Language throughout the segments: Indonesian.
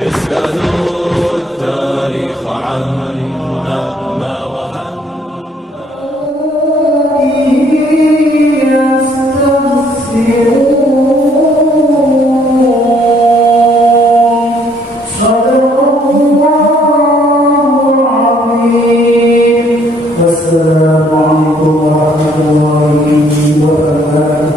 اسألوا التاريخ عنا ما وهن السلام عليكم ورحمة الله وبركاته.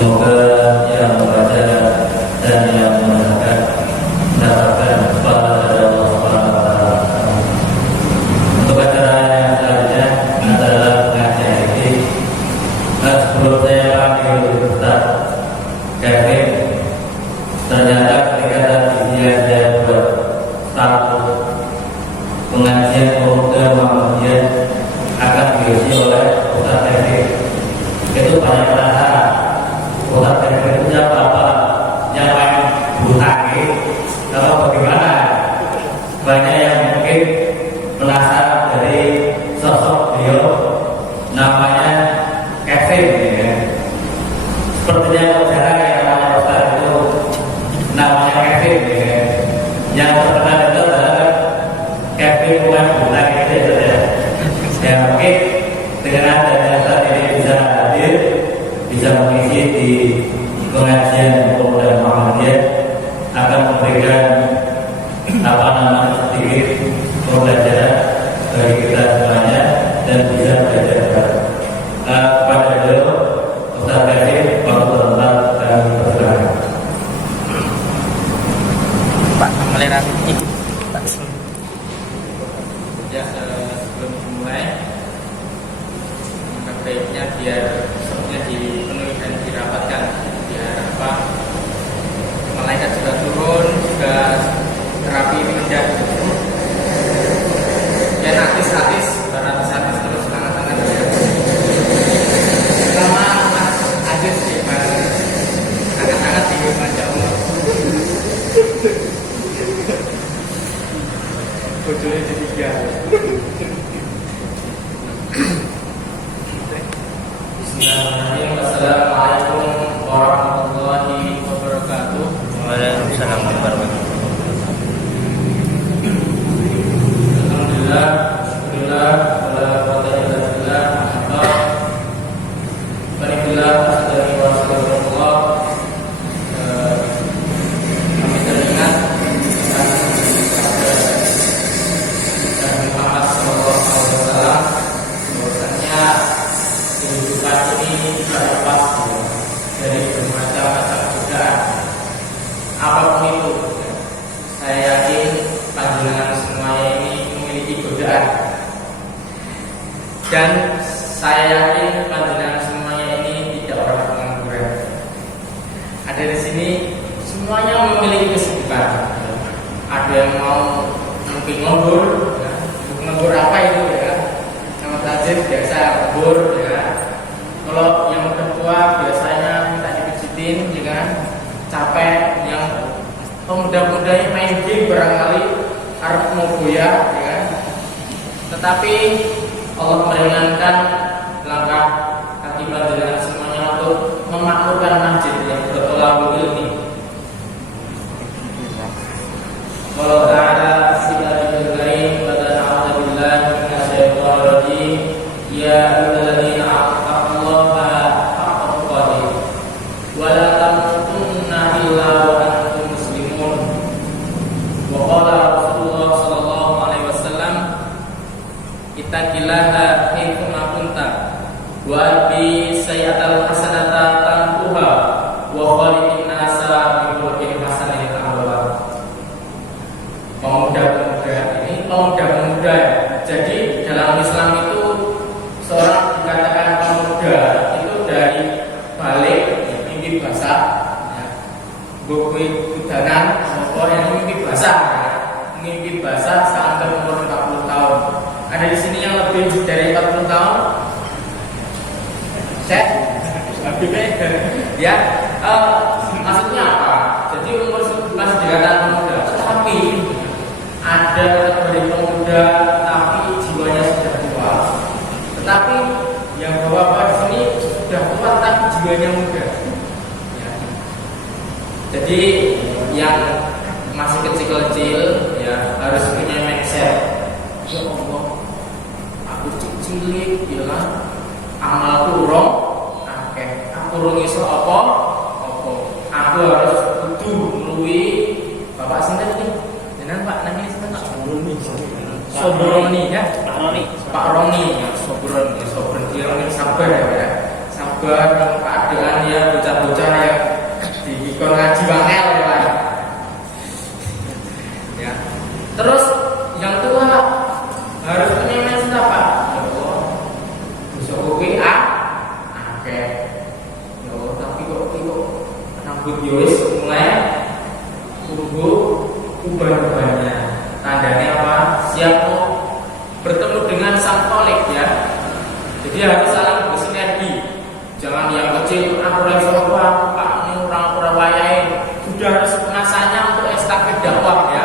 Semoga yang membaca dan yang mendengarkan mendapatkan pahala dari Allah Subhanahu wa taala. Untuk acara yang selanjutnya adalah pengajian fikih. Sebelum saya panggil Ustaz Kevin, ternyata ketika tadi saya buat satu pengajian pemuda Muhammadiyah akan diisi oleh Ustaz Kevin. Itu banyak penasaran. Ustaz Kevin itu apa? Yang paling butangi atau bagaimana? Banyak yang mungkin penasaran dari sosok beliau, namanya Kevin, ya. Sepertinya jarang yang namanya Ustaz itu namanya Kevin, ya. Yang terkenal itu adalah Kevin bukan bulan itu, ya. Ya mungkin dengan adanya saat ini bisa hadir, bisa mengisi di pengajian pemuda Muhammadiyah, akan memberikan sedikit pembelajaran bagi kita semuanya dan bisa belajar bareng. Kepada beliau Ustaz Kevin, waktu tempat kami persilakan. Pak Meleran Pak. Ya, sebelum dimulai, maka baiknya biar semuanya dipenuhi dan dirapatkan, biar apa, malaikat juga turun, juga terapi rendah, ya artis-artis terus tangan-tangan ya. Sama Mas Adis sih, sangat-sangat di Raja Umar. Bojone ketiga. Bismillahirrahmanirrahim. Assalamualaikum warahmatullahi wabarakatuh. Waalaikumsalam warahmatullahi wabarakatuh. Alhamdulillah, alhamdulillah, wala quwwata illa billah. Alhamdulillah, sadari wa sallallahu. Kami teringat Nabi Muhammad sallallahu alaihi wasallam, bahwasanya kehidupan ini tidak lepas dari bermacam-macam godaan. Apapun itu, saya yakin panjenengan semuanya ini memiliki godaan, dan saya yakin panjenengan semuanya ini tidak orang pengangguran. Ada di sini semuanya memiliki kesibukan. Ada yang mau mungkin nganggur, ya. Nganggur apa itu ya? Nama tajir biasa nganggur ya. Kalau yang udah tua biasanya minta dipijitin, ya kan? Capek. Yang pemuda-mudanya main game barangkali harus mau goyah, ya kan? Tetapi Allah meringankan langkah kaki panjenengan semuanya untuk memakmurkan masjid yang bertolak ini. Kalau ada silatul karim pada na'udzubillah minasyaitonir rajim, ya ayyuhalladzina attaqullaha haqqa tuqatih wa la tamutunna illa wa antum muslimun. Wa qala Rasulullah sallallahu alaihi wasallam, ittaqillaha haitsu ma kunta wa bi sayyatal hasanata tampuha wa khaliqin nasa bi khuluqin hasanin. Pemuda-pemuda ini pemuda-pemuda ya. Jadi dalam Islam itu seorang dikatakan pemuda itu dari balik mimpi basah ya. Bukti kudanan yang mimpi basah ya. Mimpi basah sampai umur 40 tahun. Ada di sini yang lebih dari 40 tahun? Cek ya, maksudnya apa? Jadi umur masih dikatakan pemuda, tapi cilik ya kan. Amalku urung akeh. Aku urung iso apa? Aku harus kudu ngluwi Bapak sinten iki? Jenengan Pak namanya sinten Pak? Sobroni ya. Pak Roni ya, Sobron dia ini sabar ya. Sabar dalam keadaan ya bocah-bocah yang dikon ngaji bangel ya Pak. Ya. Terus yang tua harus punya mental Pak. Bisa kuwi akeh. Yo tapi kok rambut Yowis mulai ubah-ubahnya. Tandanya apa? Siap bertemu dengan sang kholik ya. Jadi harus saling bersinergi. Jangan yang kecil aku ora iso apa, Pak ora wayahe. Sudah harus masanya untuk estafet dakwah ya.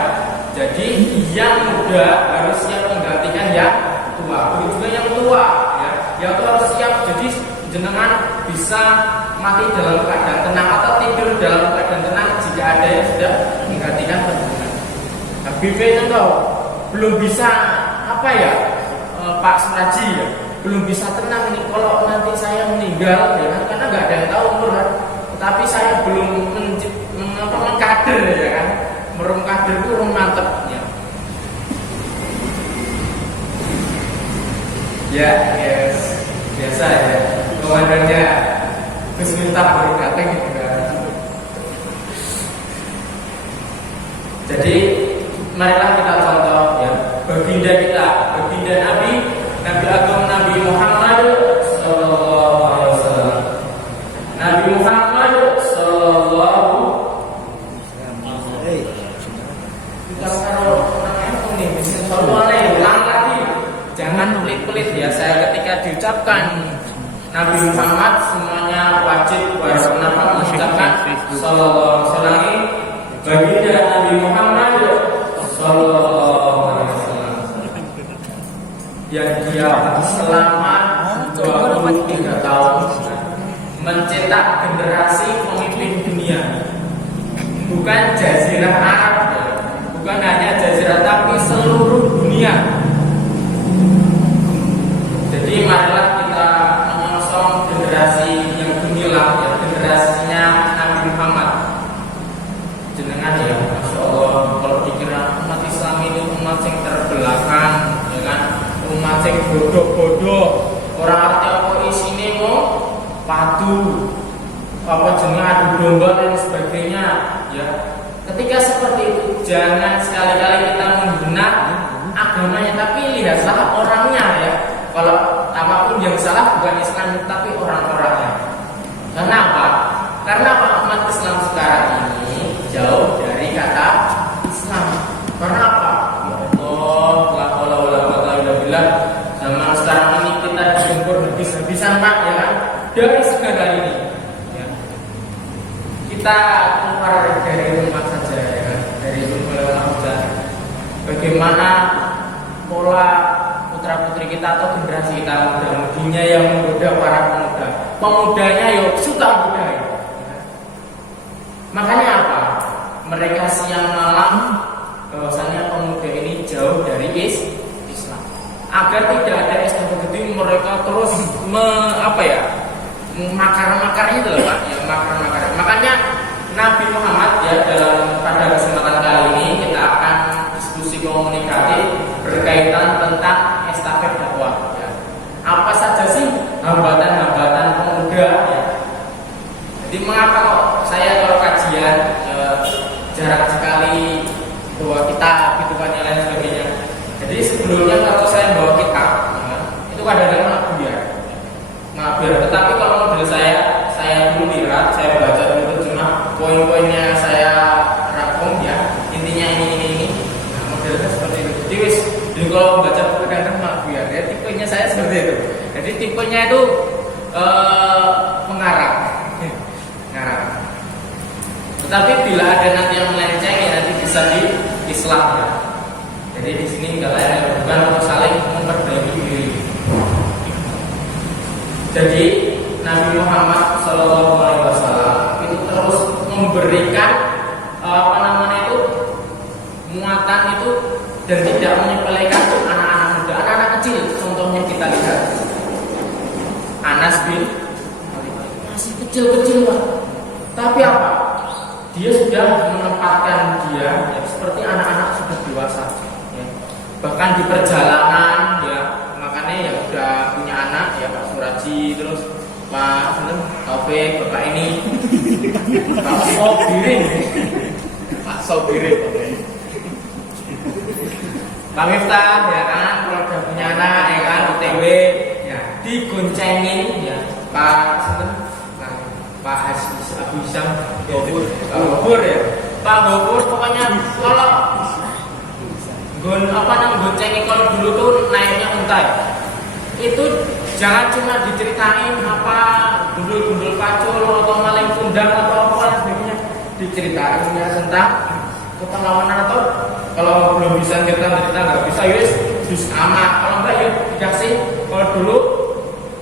Jadi yang muda harus siap menggantikan yang tua. Begitu juga yang tua ya. Yang tua harus siap. Jadi jenengan bisa mati dalam keadaan tenang atau tidur dalam keadaan tenang jika ada yang sudah menggantikan penjenengan. Habib itu belum bisa apa ya Pak Suraji ya, belum bisa tenang nih kalau nanti saya meninggal ya kan, karena nggak ada yang tahu umur kan. Tetapi saya belum mengkader ya kan, merungkader itu mantep ya. Ya, yes, biasa ya. Komandannya Gus Miftah baru datang gitu kan. Jadi marilah kita contoh ya baginda kita, baginda Nabi Agung Nabi Muhammad sallallahu alaihi wasallam. Nabi Muhammad sallallahu kita kalau namanya ini soalnya ulang lagi. Jangan pelit-pelit ya. Saya ketika diucapkan Nabi Muhammad semuanya wajib mengucapkan sallallahu alaihi wasallam. Baginda Nabi Muhammad sallallahu alaihi wasallam yang dia selama 23 tahun mencetak generasi pemimpin dunia. Bukan jazirah Arab, bukan hanya jazirah tapi seluruh dunia. Jadi marilah kita menyongsong generasi yang gemilang ya, generasinya Nabi Muhammad. Jenengan ya, Masya Allah, kalau dikira umat Islam ini umat yang terbelakang, ya kan? Umat yang bodoh-bodoh, orang arti apa isine mau padu, apa jeneng adu domba dan sebagainya, ya. Ketika seperti itu, jangan sekali-kali kita menghina agamanya, tapi lihatlah orangnya ya. Kalau apapun yang salah bukan Islam, tapi orang-orangnya. Karena apa? Karena umat Islam sekarang ini jauh dari kata Islam. Karena apa? Ya Allah, la haula wala quwwata illa billah. Zaman sekarang ini kita digempur habis-habisan Pak ya kan? Dari segala ini. Ya. Kita keluar dari rumah saja ya kan? Dari rumah saja. Bagaimana pola putra-putri kita atau generasi kita muda-mudinya yang menggoda para pemuda. Pemudanya yuk suka muda ya. Makanya apa? Mereka siang malam bahwasanya pemuda ini jauh dari Islam. Agar tidak ada Islam begitu mereka terus makar-makar itu loh Pak, ya makar-makar. Makanya Nabi Muhammad ya pada kesempatan kali ini kita akan diskusi komunikatif berkaitan tentang estafet dakwah. Ya. Apa saja sih hambatan-hambatan pemuda? Ya. Jadi mengapa kok saya kalau kajian jarang sekali bawa kitab gitu kan yang lain sebagainya. Jadi sebelumnya kalau saya bawa kitab ya, itu kadang-kadang mabiar. Tetapi kalau model saya dulu lihat, saya baca dulu cuma poin-poinnya saya rangkum ya. Intinya ini. Nah, modelnya seperti itu. Jadi kalau baca buku kadang mabiar ya, tipenya saya seperti itu. Jadi tipenya itu mengarang. Tetapi bila ada nanti yang melenceng ya nanti bisa di-islah ya. Jadi di sini enggak lain bukan untuk saling memperbaiki diri. Jadi Nabi Muhammad SAW itu terus memberikan muatan itu dan tidak menyepelekan anak-anak muda, anak-anak kecil. Contoh contohnya kita lihat Anas bin Malik. Masih kecil-kecil Pak. Tapi apa? Dia sudah menempatkan dia ya, seperti anak-anak sudah dewasa ya. Bahkan di perjalanan ya, makanya ya udah punya anak ya, Pak Suraji, terus Pak Taufik, Bapak ini Pak Sobirin, Pak Sobirin, Pak Miftah ya kan, kalau udah punya anak ya kan, UTW ya, digoncengin ya Pak Pak Abu Hisam Gopur ya, Pak Gopur pokoknya kalau goncengin, kalau dulu tuh naiknya unta ya, itu jangan cuma diceritain apa gundul-gundul pacul atau maling tundang atau apa sebagainya, diceritain ya tentang perlawanan, atau kalau belum bisa kita nggak bisa yus dus amat, kalau enggak ya dikasih. Kalau dulu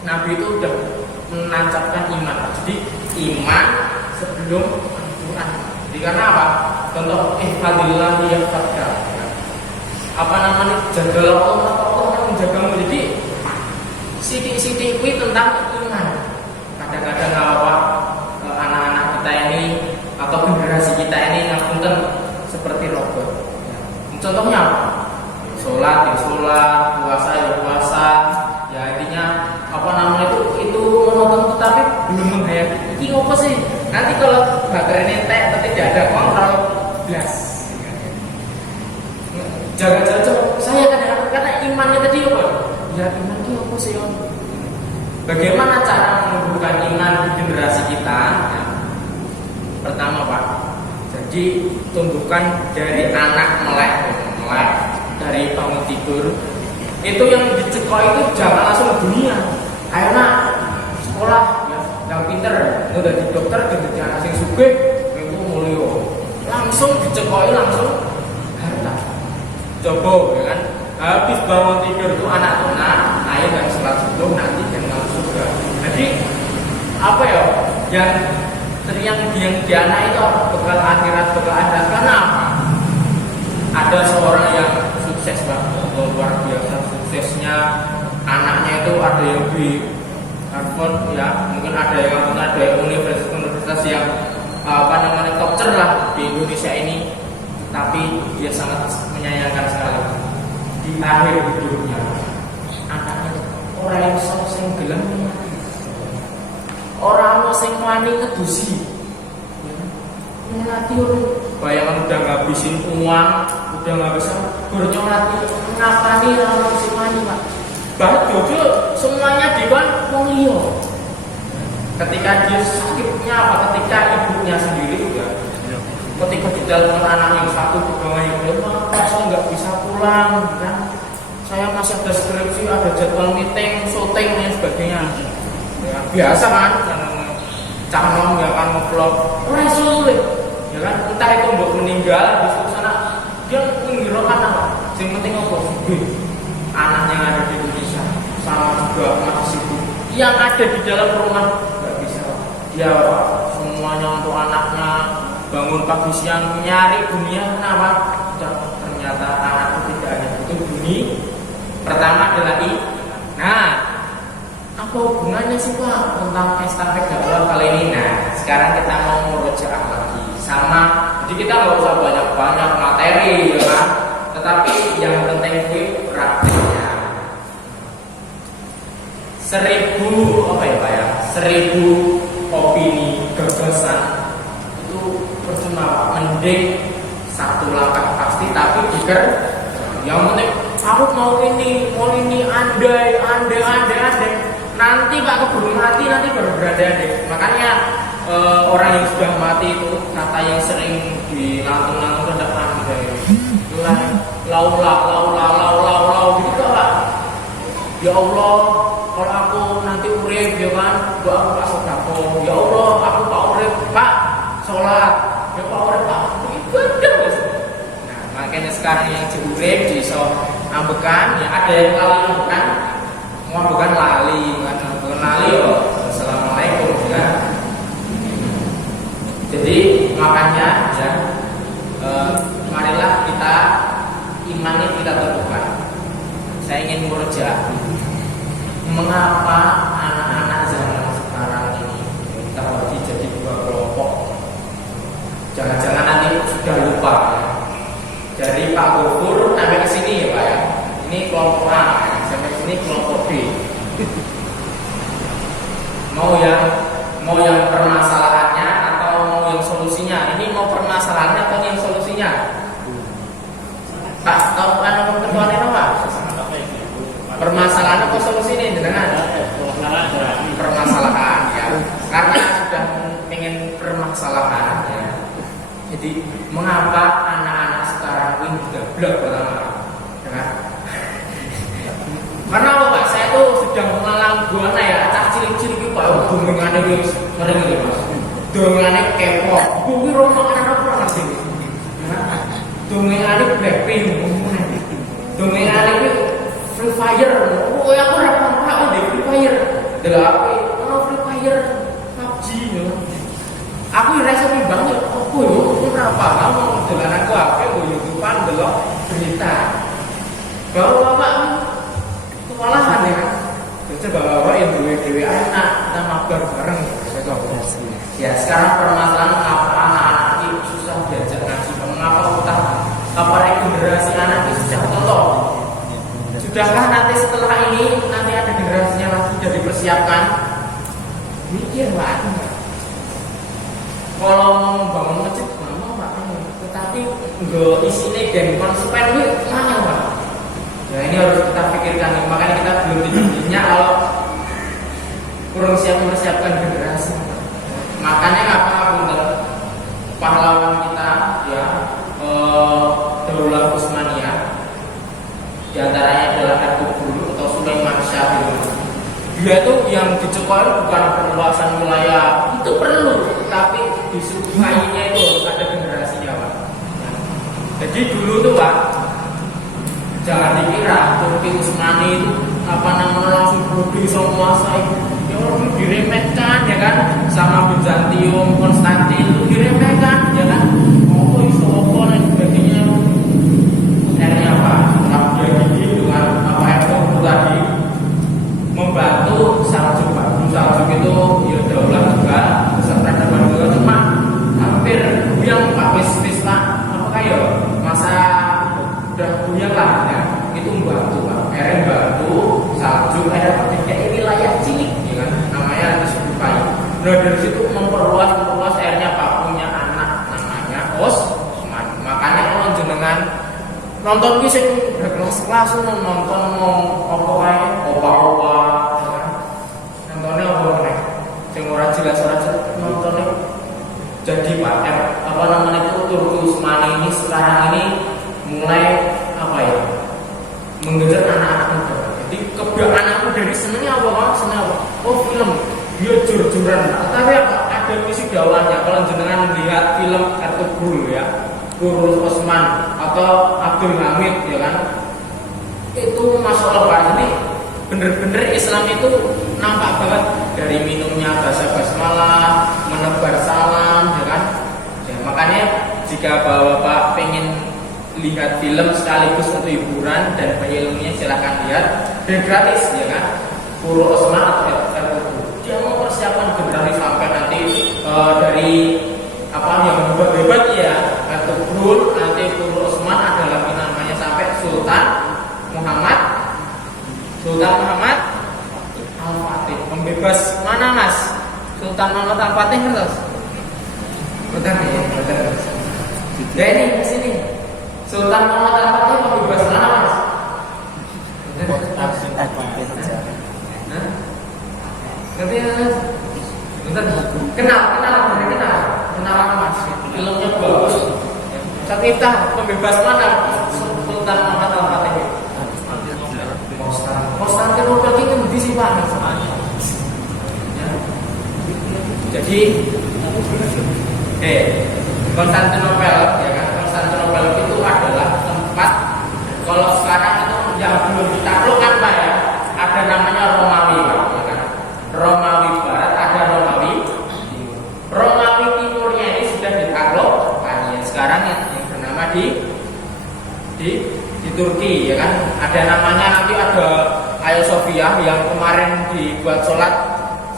Nabi itu udah menancapkan iman, jadi iman sebelum Al-Quran. Jadi karena apa? Contoh ihfadillah yahfadka, apa namanya, jagalah Allah atau Allah akan menjagamu. Jadi sidik-sidik itu tentang iman. Kadang-kadang apa anak-anak kita ini atau generasi kita ini ngapunten seperti robot. Contohnya apa? Sholat ya sholat, puasa ya puasa. Ya intinya apa namanya itu menonton tetapi belum menghayati. Ini apa sih? Nanti kalau baterai entek atau tidak ada kontrol gas. Jaga-jaga saya kadang-kadang karena imannya tadi apa? Ya iman itu apa sih? Bagaimana cara menumbuhkan iman di generasi kita? Ya. Pertama Pak, jadi tumbuhkan dari anak melek dari bangun tidur. Itu yang dicekok itu jangan langsung dunia. Ayo nak sekolah ya, yang pinter, udah di dokter, jadi anak sing sugih, itu mulio. Langsung dicekoi langsung harta. Coba ya kan, habis bangun tidur itu anak-anak, ayo nggak sholat subuh nanti jangan surga. Jadi apa ya? Yang di anak itu bekal akhirat, bekal akhirat. Karena apa? Ada seorang yang sukses banget, luar biasa suksesnya. Anaknya itu ada yang di Harvard ya, mungkin ada yang universitas yang apa namanya top tier lah di Indonesia ini. Tapi dia sangat menyayangkan sekali di akhir hidupnya anaknya orang yang sing gelem mati, orang sing wani ngedusi mati. Bayangan udah ngabisin uang, udah ngabisin bernyolati, ngapani orang sing wani Pak. Bahkan jodoh semuanya diban wong liya. Ketika dia sakitnya apa, ketika ibunya sendiri juga, ketika di dalam anak yang satu di bawah yang belum, saya nggak bisa pulang, kan? Saya masih ada skripsi, ada jadwal meeting, syuting dan sebagainya. Ya, biasa kan, calon ya kan ngevlog, orang sulit, ya kan? Entah itu untuk meninggal, habis itu sana dia mengira anak, yang penting apa sih? Anak yang ada di Indonesia sama juga masih sibuk. Yang ada di dalam rumah nggak bisa. Dia semuanya untuk anaknya. Bangun pagi siang nyari dunia, kenapa? Ternyata anak itu tidak hanya butuh dunia. Pertama adalah nah, apa hubungannya sih Pak tentang estafet dakwah kali ini? Nah, sekarang kita mau merujuk lagi sama. Jadi kita nggak usah banyak-banyak materi, ya kan? Tetapi yang penting itu praktiknya. 1000 apa ya Pak ya? 1000 opini gagasan itu percuma, mending satu langkah pasti tapi pikir yang penting aku mau ini andai nanti Pak keburu mati nanti baru berada-ada. Makanya orang yang sudah mati itu kata yang sering dilantung-lantung terhadap andai lau gitu Pak. Ya Allah, kalau aku nanti urip ya kan, doa aku Pak sedekah. Ya Allah, aku Pak urip Pak sholat. Ya Pak urip Pak ibadah. Nah, makanya sekarang yang diurip bisa ambekan, ya ada yang ngambekan lali yo. Assalamualaikum ya. Jadi makanya ya marilah kita iman ini kita tumbuhkan. Saya ingin merujak mengapa anak-anak zaman sekarang ini terbagi jadi dua kelompok. Jangan-jangan nanti sudah lupa ya. Dari Pak Gofur sampai ke sini ya Pak ya. Ini kelompok A, ya. Sampai sini kelompok B. Mau yang permasalahannya atau mau yang solusinya? Ini mau permasalahannya atau yang solusinya? Pak, tahu kan nomor ketuanya apa? Permasalahan atau solusi ini dengan permasalahan ya. Karena sudah ingin permasalahan ya. Jadi mengapa anak-anak sekarang ini gablek pertama? Ya. Karena apa Pak? Saya tuh sedang mengalang buana ya. Cah cilik-cilik itu Pak, hubungannya itu sering gitu Mas. Dongannya K-pop, gue rombongan apa sih? Dongannya Blackpink, dongannya itu Free Fire. Oh ya aku rapang deh Free Fire. Delapan, Free Fire, PUBG. Aku rasa banget. Oh yo, berapa lama dengan aku apa? YouTubean delok berita. Baru apa? Kewalahan ya kan? Coba bawa yang dewe anak kita mabar bareng. Ya sekarang permasalahan apa anak-anak ini susah belajar ngaji. Mengapa kita apalagi generasi anak itu susah tolong? Sudahkah nanti setelah ini nanti ada generasinya lagi sudah dipersiapkan? Mikir Pak. Kalau mau membangun masjid mau Pak, tetapi nggak isinya dan konsepen itu mana Pak? Ya ini harus kita pikirkan. Makanya kita belum dijadinya kalau kurang siap mempersiapkan generasi. Makanya apa Bunda pahlawan kita ya Daulah Utsmaniyah diantaranya adalah Ertugrul atau Sulaiman Syah. Dia tuh yang dicekal bukan perluasan wilayah itu perlu, tapi disukainya itu harus ada generasinya Pak. Jadi dulu tuh Pak, jangan dikira Turki Utsmani itu apa namanya langsung bisa menguasai. Ya orang diremehkan ya kan, sama Bizantium, Konstantin itu diremehkan ya kan. Oh iso apa dan sebagainya. Akhirnya apa? Dia gigi dengan apa itu tadi membantu Saljuk Pak. Saljuk itu ya daulah juga besar peradaban juga cuma hampir yang Pak wis Pak apa kayak masa udah punya lah ya itu membantu Pak. Akhirnya membantu Saljuk ada ketika wilayah cilik ya kan namanya disukai. Nah dari situ memperluas akhirnya Pak punya anak namanya Osman. Makanya kalau jenengan nonton ki sing berkelas-kelas nonton apa kae opa-opa nontonnya apa nek sing ora jelas nontonnya jadi Pak apa namanya itu Turki Utsmani ini sekarang ini mulai apa ya mengejar anak-anak muda. Jadi kebiasaan aku dari senengnya apa seneng apa oh film dia jur-juran tapi ada misi dakwahnya. Kalau jenengan lihat film Ertugrul ya Turki Utsman atau Abdul Hamid ya kan itu Masya Allah Pak. Jadi bener-bener Islam itu nampak banget dari minumnya bahasa basmalah, menebar salam ya kan ya, makanya jika Bapak pengen lihat film sekaligus untuk hiburan dan penyelenggaranya silahkan lihat dan gratis ya kan Turki Utsman atau Ertugrul. Dia mau persiapan generasi sampai nanti dari apa yang hebat-hebat ya Ertugrul nanti Turki Utsman ada lagi namanya sampai Sultan Muhammad Al-Fatih pembebas mana Mas? Sultan Muhammad Al-Fatih terus betul ya betul. Ya ini di sini Sultan Muhammad Al-Fatih pembebas mana Mas? Ngerti Mas? Betul. Kenal Mas. Filmnya bagus. Kita pembebas mana? Sultan Muhammad Al-Fatih. Konstantinopel itu di sini Pak. Jadi, Konstantinopel ya kan? Konstantinopel itu adalah tempat kalau sekarang itu yang belum ditaklukkan Pak ya. Ada namanya Romawi Pak. Ya kan? Romawi Barat ada Romawi Timurnya ini sudah ditakluk. Sekarang yang bernama di Turki ya kan ada namanya nanti ada Hagia Sophia yang kemarin dibuat sholat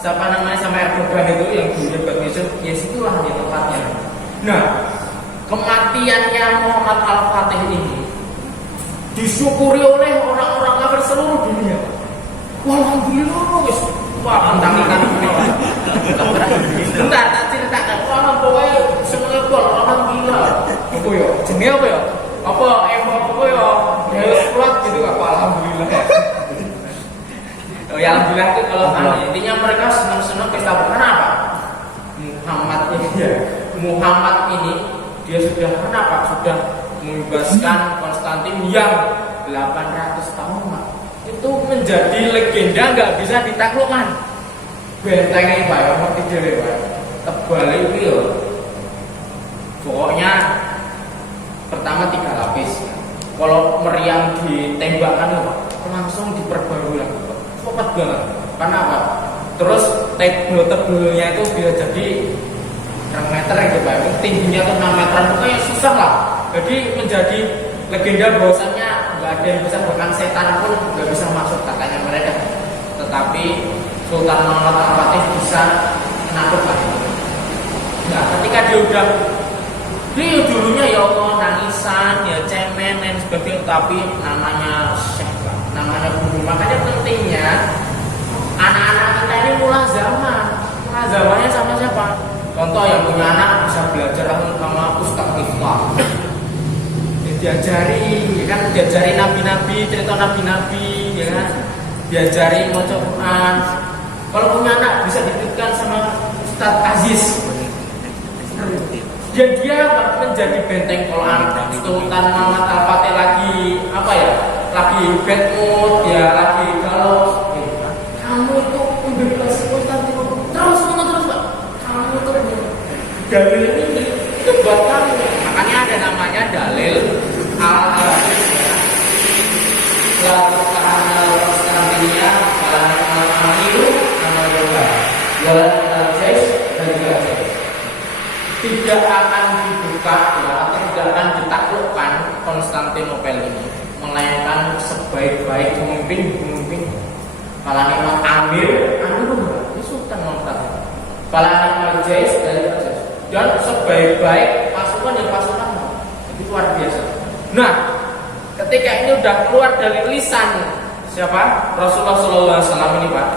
siapa namanya sama Erdogan itu yang dibuat besok, ya situlah di tempatnya. Nah, kematiannya Muhammad Al-Fatih ini disyukuri oleh orang-orang kafir seluruh dunia. Alhamdulillah, wis wah mentang-mentang ini. Bentar, tak ceritakan. Wah, pokoknya semuanya gol, alhamdulillah. Apa ya? Jenenge apa ya? Apa apa ya? Deus kuat gitu apa alhamdulillah. Oh ya alhamdulillah itu kalau intinya mereka senang-senang pesta kenapa? Muhammad ini dia sudah kenapa? Sudah membebaskan Konstantin yang 800 tahun itu menjadi legenda nggak bisa ditaklukkan. Bentengnya Pak, mau tidur Pak, tebal itu ya. Pokoknya pertama 3 lapis. Kalau meriam ditembakkan langsung diperbarui lagi. Cepat banget. Karena apa? Terus tebelnya itu bisa jadi 1 meter gitu Pak. Tingginya tuh 6 meteran, pokoknya susah lah. Jadi menjadi legenda bahwasannya nggak ada yang bisa, bahkan setan pun nggak bisa masuk katanya mereka. Tetapi Sultan Muhammad Al-Fatih bisa menaklukkan. Nah, ketika dia dulunya ya Allah nangisan, ya cemen dan sebagainya, tapi namanya Syekh, namanya guru. Makanya pentingnya anak-anak kita ini mulazamahnya sama siapa? Contoh yang punya anak bisa belajar sama Ustaz Miftah. Diajari nabi-nabi, cerita nabi-nabi, ya kan? Diajari baca Quran. Kalau punya anak bisa dititipkan sama Ustaz Aziz. Dia menjadi benteng Quran. Sultan Muhammad Al-Fatih lagi lagi bad mood, ya lagi galau. Kamu itu memberikan Konstantinopel terus Pak. Kamu itu dalil ini itu buat kamu. Makanya ada namanya dalil al-Arabi. Lalu karena Konstantinia kalau Al-Amiru nama Yoga, jalan Al-Jais dan juga tidak akan dibuka ya, atau tidak akan ditaklukkan Konstantinopel ini, melainkan sebaik-baik pemimpin. Kalau memang Amir itu Sultan Muhammad. Kalau memang Al-Jais dan sebaik-baik pasukan itu luar biasa. Nah, ketika ini udah keluar dari lisan siapa? Rasulullah SAW ini Pak,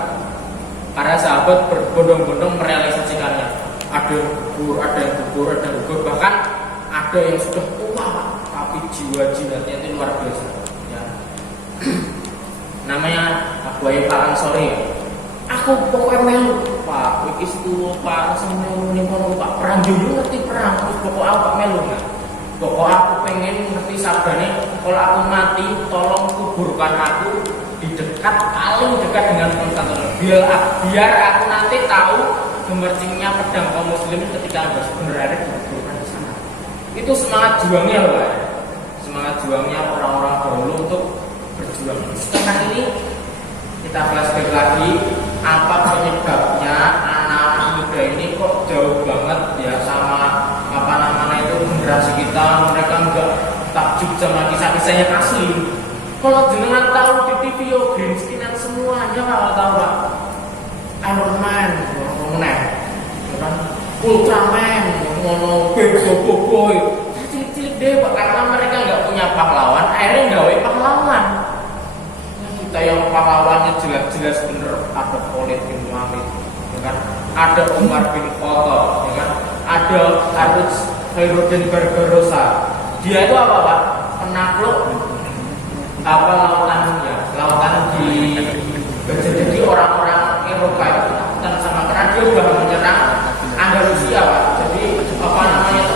para sahabat berbondong-bondong merealisasikannya. Ada yang gugur, bahkan ada yang sudah tua Pak, tapi jiwa-jiwanya itu luar biasa. Ya. Namanya Abu Ayyub Al-Ansari. Aku pokoknya melu Pak, wis tuwa Pak, semelu ning kono Pak, perang dulu ngerti perang, terus pokok aku melu ya. Pokok aku pengen ngerti sabdane, kalau aku mati tolong kuburkan aku di dekat, paling dekat dengan Konstantinopel, biar aku nanti tahu gemercingnya pedang kaum muslimin ketika berada dikuburkan di sana. Itu semangat juangnya loh Pak. Semangat juangnya orang-orang dahulu untuk berjuang. Sekarang ini kita flashback lagi, apa penyebabnya anak-anak muda ini kok jauh banget ya sama generasi kita, mereka enggak takjub sama kisah-kisahnya asli. Kalau jenengan tahu di TV green screen semuanya kalau tahu Pak, Iron Man, Ultraman, Boboiboy, cilik-cilik deh Pak, karena mereka nggak punya pahlawan, akhirnya gawe pahlawan. Kita yang pahlawannya jelas-jelas bener, ada Khalid bin Walid, ya kan? Ada Umar bin Khattab, ya kan? Ada Khairuddin Barbarossa. Dia itu apa Pak? Penakluk lautan di jadi orang-orang Eropa itu dan sama karena dia sudah menyerang Andalusia Pak. Jadi itu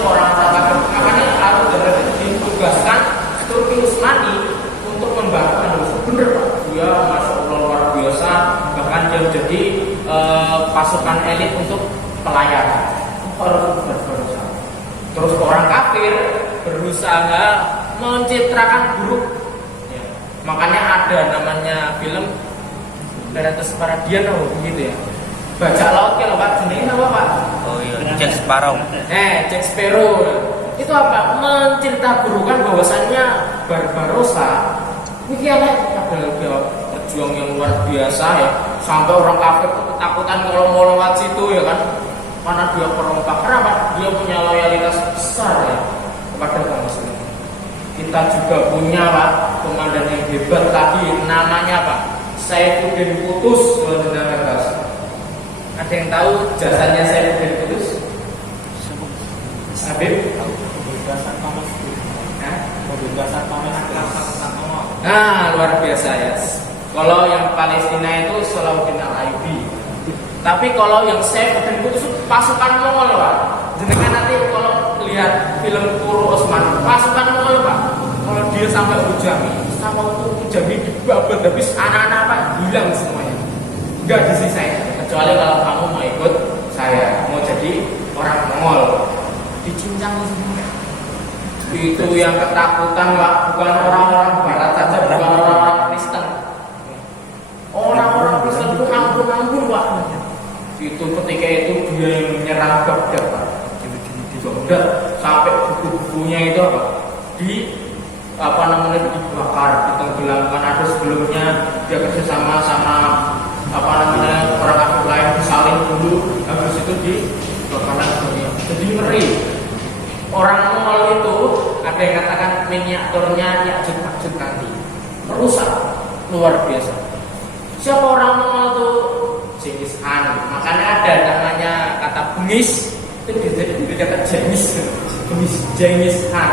orang-orang makanya harus ditugaskan Turki Utsmani untuk membantu Andalusia. Bener Pak. Dia masuk luar biasa, bahkan dia menjadi pasukan elit untuk pelayaran. Barbarossa. Terus orang kafir berusaha mencitrakan buruk. Ya. Makanya ada namanya film Pirates Caribbean gitu ya. Bajak laut ya Pak, jenenge apa Pak? Oh iya, Jack Sparrow. Jack Sparrow. Itu apa? Mencerita burukan bahwasannya Barbarossa ini ada berjuang yang luar biasa ya, sampai orang kafir itu ketakutan kalau mau lewat situ ya kan, karena dia perompak. Kenapa? Dia punya loyalitas besar ya kepada kaum muslimin. Kita juga punya Pak komandan yang hebat tadi, namanya Pak Saifuddin Qutuz. Ada yang tahu jasanya Saifuddin Qutuz? Habib? Nah, luar biasa ya. Kalau yang Palestina itu Salahuddin Al-Ayyubi. Tapi kalau yang Saifuddin Qutuz pasukan Mongol Pak. Jenengan nanti kalau lihat film Turu Osman, pasukan Mongol Pak. Kalau dia sampai Ujami, sama Ujami dibabat habis, anak-anak Pak hilang semuanya. Enggak disisain. Kecuali kalau kamu mau ikut saya, mau jadi orang Mongol, dicincang semua. Itu yang ketakutan Pak, bukan orang-orang Barat saja, bukan orang-orang Kristen. Orang-orang Kristen itu ampun-ampun Pak. Itu ketika itu dia yang menyerang Baghdad Pak. Baghdad sampai buku-bukunya itu apa, dibakar, ditenggelamkan. Ada sebelumnya dia kerjasama sama orang kafir lain, disalin dulu, habis itu dibakar lagi. Jadi ngeri. Orang Mongol itu ada yang katakan miniaturnya Ya'juj Ma'juj nanti merusak luar biasa. Siapa orang Mongol itu? Genghis Khan. Makanya ada namanya kata bengis itu jadi kata Genghis Khan.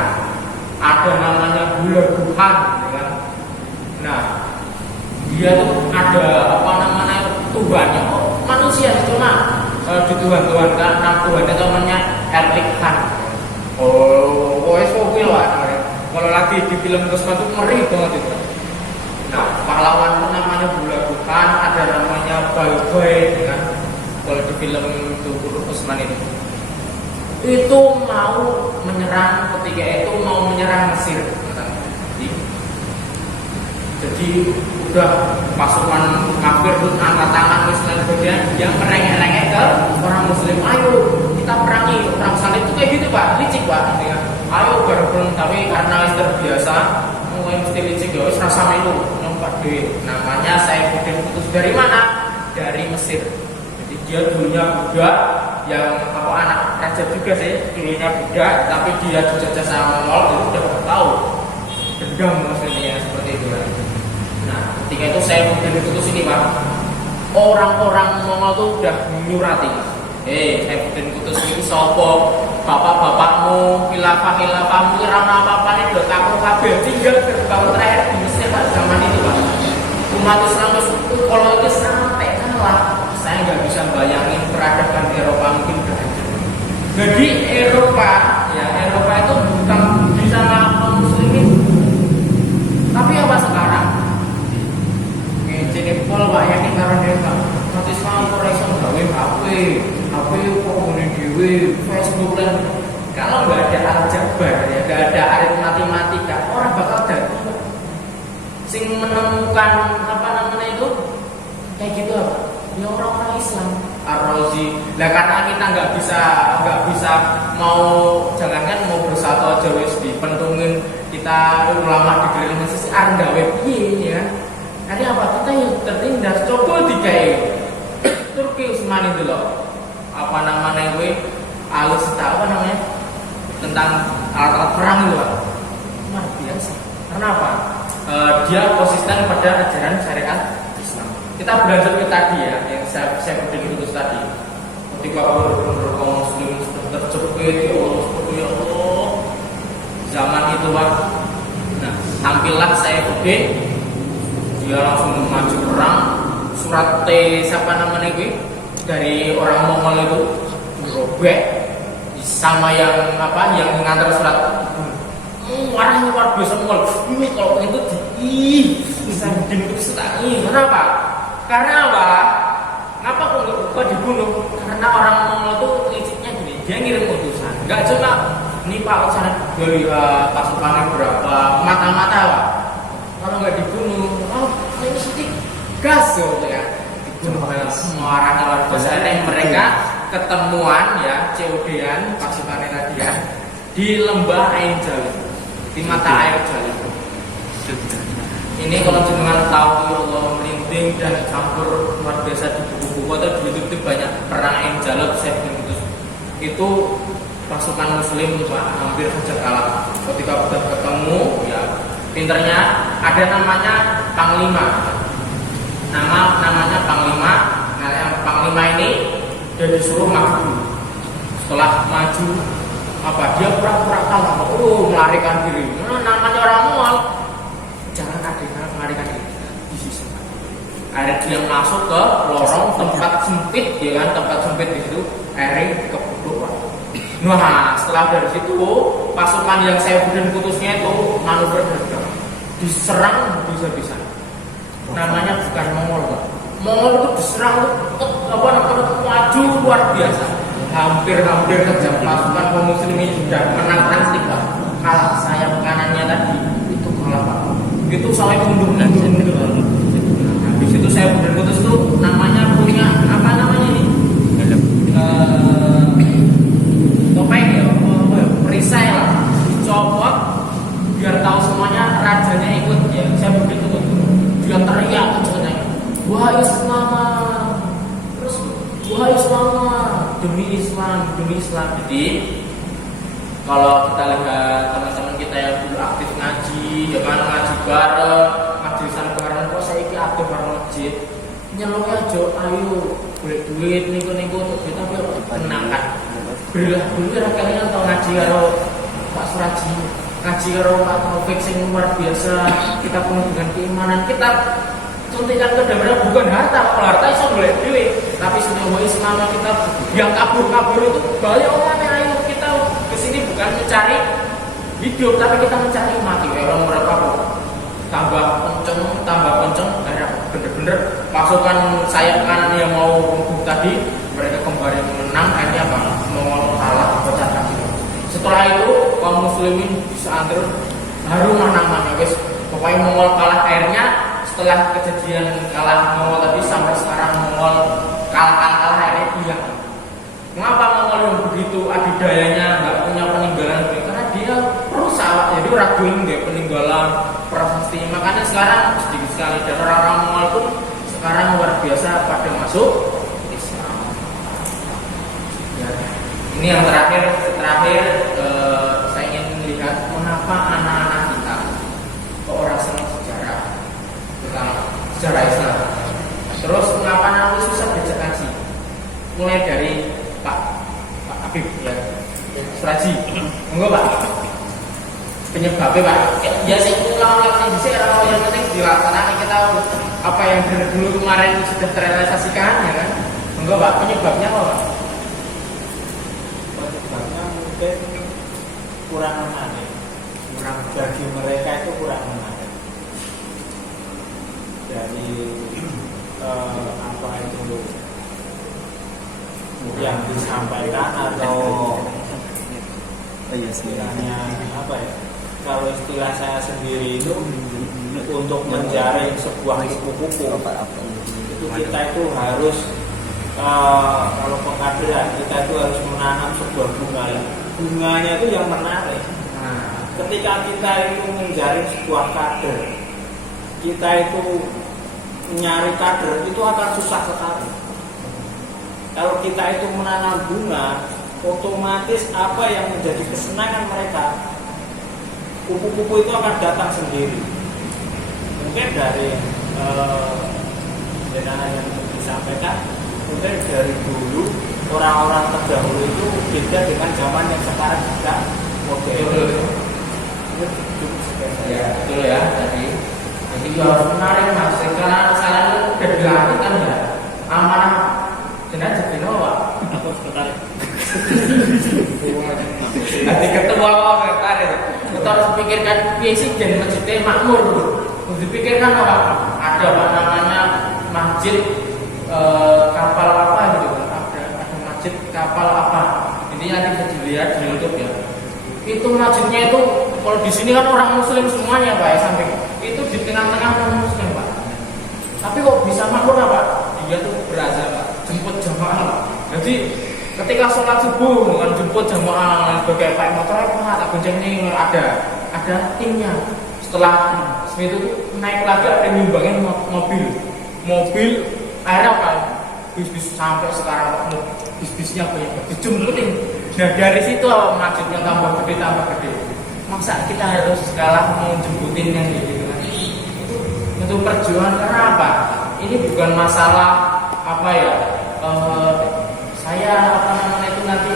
Ada namanya Hulaguhan, ya kan? Nah, dia tuh ada Tuhannya, manusia cuma di Tuhan-Tuhan kan, Tuhannya namanya Erlik Khan. Kalau lagi di film Kusma itu ngeri banget itu. Nah, pahlawan itu namanya Hulaguhan, ada namanya Balbai, ya kan? Kalau di film Turu Osman itu mau menyerang, ketika itu mau menyerang Mesir. Jadi udah pasukan kafir itu angkat tangan Islam kemudian yang merengek-rengek ke orang Muslim, ayo kita perangi. Perang salib itu kayak gitu Pak, licik Pak. Ayo bareng, tapi karena terbiasa mungkin mesti licik ya, rasa melu nyompat duit. Namanya Saifuddin Qutuz. Dari mana? Dari Mesir. Jadi dia dulunya budak, yang anak raja juga sih, dulunya budak, tapi dia dijajah sama Mongol, itu udah tahu dendam maksudnya seperti itu. Nah, ketika itu saya Saifuddin Qutuz ini Pak, orang-orang Mongol itu udah menyurati, Saifuddin Qutuz ini sopo, bapak-bapakmu, khilafah-khilafahmu, rana apa-apa ini udah takut kabel, tinggal terbangun terakhir di Mesir pada zaman itu Pak. Umat Islam itu kalau itu sampai kalah, saya nggak bisa bayangin peradaban Eropa mungkin berhancur. Jadi Eropa itu bukan bisa kaum muslimin, tapi apa sekarang? Jadi pol Pak ya ini karena dia umat Islam koresa gawe HP kok ngene dhewe, Facebook dan kalau nggak ada aljabar ya, nggak ada aritmatika, orang bakal jadi sing menemukan itu kayak gitu apa? Ya orang-orang Islam. Ar-Razi. Lah karena kita nggak bisa mau jangankan mau bersatu aja wis dipentungin kita ulama digeliling sisi argawe piye ya. Nanti apa kita yang tertindas coba dikai Turki Utsmani itu loh. Apa namanya gue alus tahu tentang alat perang itu Pak. Luar biasa. Kenapa? Dia konsisten pada ajaran syariat Islam. Kita belajar ke tadi ya, yang saya berdiri itu tadi. Ketika benar-benar kaum muslim terjepit, ya Allah, zaman itu Pak. Nah, tampillah Saifuddin, dia langsung maju perang. Surat siapa namanya gue dari orang Mongol itu dirobek sama yang ngantar surat. Warnanya luar biasa Mongol. Ini kalau itu bisa bikin kesulitan. Kenapa? Karena apa? Kenapa kok dibunuh? Karena orang Mongol itu liciknya gini, dia ngirim utusan. Enggak cuma ini Pak utusan dari pasukannya berapa mata-mata Pak. Kalau nggak dibunuh, ini mesti gas ya. Dibunuh semua orang luar biasa. Mereka ketemuan ya, COD-an pasukannya tadi ya di lembah Ain Jawi, di mata air Jawi. Ini kalau jenengan tahu ya Allah branding dan campur luar biasa di buku-buku atau di YouTube itu banyak perang yang jalop itu pasukan muslim Pak hampir saja kalah. Ketika udah ketemu ya pinternya ada namanya panglima. Namanya panglima. Nah yang panglima ini dia disuruh maju. Setelah maju dia pura-pura kalah, melarikan diri. Namanya orang mual, jangan ada melarikan diri. Akhirnya dia masuk ke lorong tempat sempit, ya kan, tempat sempit di situ, akhirnya kepuduk. Nah, setelah dari situ pasukan yang Saifuddin putusnya itu manuver bergerak, diserang bisa-bisa. Namanya bukan Mongol, Pak. Mongol itu diserang maju luar biasa. Hampir saja pasukan kaum muslimin sudah menang drastik, Pak. Kalah sayap kanannya tadi itu kalah, Pak. Itu sampai mundur. Habis itu Saifuddin putus itu namanya punya apa namanya ini? Topeng ya, perisai lah, dicopot biar tahu semuanya rajanya ikut ya. Saifuddin ikut, dia teriak kencangnya, wah Islam, terus wah Islam, demi Islam. Jadi kalau kita lihat teman-teman kita yang dulu aktif ngaji, ya kan, ngaji bareng, majlisan bareng, kok saya iki aktif bareng masjid, nyeluk aja, ayo boleh duit niku untuk kita biar menangkan. Berilah kalian atau ngaji karo Pak Suraji, ngaji karo Pak Taufik sing luar biasa. Kita penuh dengan keimanan, kita suntikan kedamaian bukan harta. Kalau harta iso boleh duit, tapi semua Islam kita yang kabur itu balik orangnya. Ayo kita kesini bukan mencari hidup, tapi kita mencari mati. Orang berapa tambah kenceng, bener-bener pasukan sayap kanan yang mau runtuh tadi mereka kembali menang. Akhirnya apa? Mongol kalah pecah kaki. Setelah itu kaum muslimin bisa antar baru namanya guys. Pokoknya Mongol kalah. Akhirnya setelah kejadian kalah Mongol tadi sampai sekarang Mongol kalah akhirnya hilang. Mengapa Mongol yang begitu adidayanya nggak punya peninggalan? Karena dia perusahaan, jadi ragul nggak peninggalan prasasti. Makanya sekarang sedikit sekali dan orang-orang Mongol pun sekarang luar biasa pada masuk Islam. Ya. Ini yang terakhir saya ingin melihat mengapa anak-anak kita kok orang senang sejarah tentang sejarah Islam. Terus mengapa anak susah belajar ngaji? Mulai dari Pak Habib ya, Suraji, monggo Pak. Penyebabnya Pak, ya sih ulang-ulang sih orang yang penting dilaksanakan kita apa yang dulu kemarin sudah terrealisasikan ya kan. Monggo Pak, penyebabnya apa Pak? Penyebabnya mungkin kurang menarik. Bagi mereka itu kurang menarik. Dari apa itu yang disampaikan atau istilahnya apa ya? Kalau istilah saya sendiri itu untuk menjaring sebuah kupu-kupu itu kita itu harus kalau pengkaderan kita itu harus menanam sebuah bunganya itu yang menarik. Ketika kita itu menjaring sebuah kader, kita itu nyari kader itu akan susah sekali. Kalau kita itu menanam bunga, otomatis apa yang menjadi kesenangan mereka, kupu-kupu itu akan datang sendiri. Mungkin dari yang disampaikan, mungkin dari dulu orang-orang terdahulu itu beda dengan zaman yang sekarang juga modern. Ya betul ya tadi. Jadi harus menarik mas. Karena sekarang udah dilakukan ya amanah jenak jadi Pak. Aku tertarik. Nanti ketemu apa tertarik. Kita harus pikirkan presiden masjidnya makmur. Harus dipikirkan apa? Ada apa namanya masjid kapal apa gitu kan? Ada masjid kapal apa? Ini nanti bisa dilihat di YouTube ya. Itu masjidnya itu kalau di sini kan orang Muslim semuanya Pak ya samping. Itu di tengah-tengah orang Muslim Pak. Tapi kok bisa makmur Pak? Dia tuh berazan Pak. Jemput jamaah Pak. Jadi ketika sholat subuh dengan jemput jamaah sebagai Pak motor apa tak gonceng nih ada timnya. Setelah itu naik lagi ada nyumbangin mobil mobil akhirnya apa? Bis sampai sekarang bis-bisnya banyak dijumputin. Nah dari situ masjidnya tambah gede. Masa kita harus kalah mau jemputin yang gitu kan? Itu perjuangan karena apa? Ini bukan masalah apa ya? Saya apa namanya itu nanti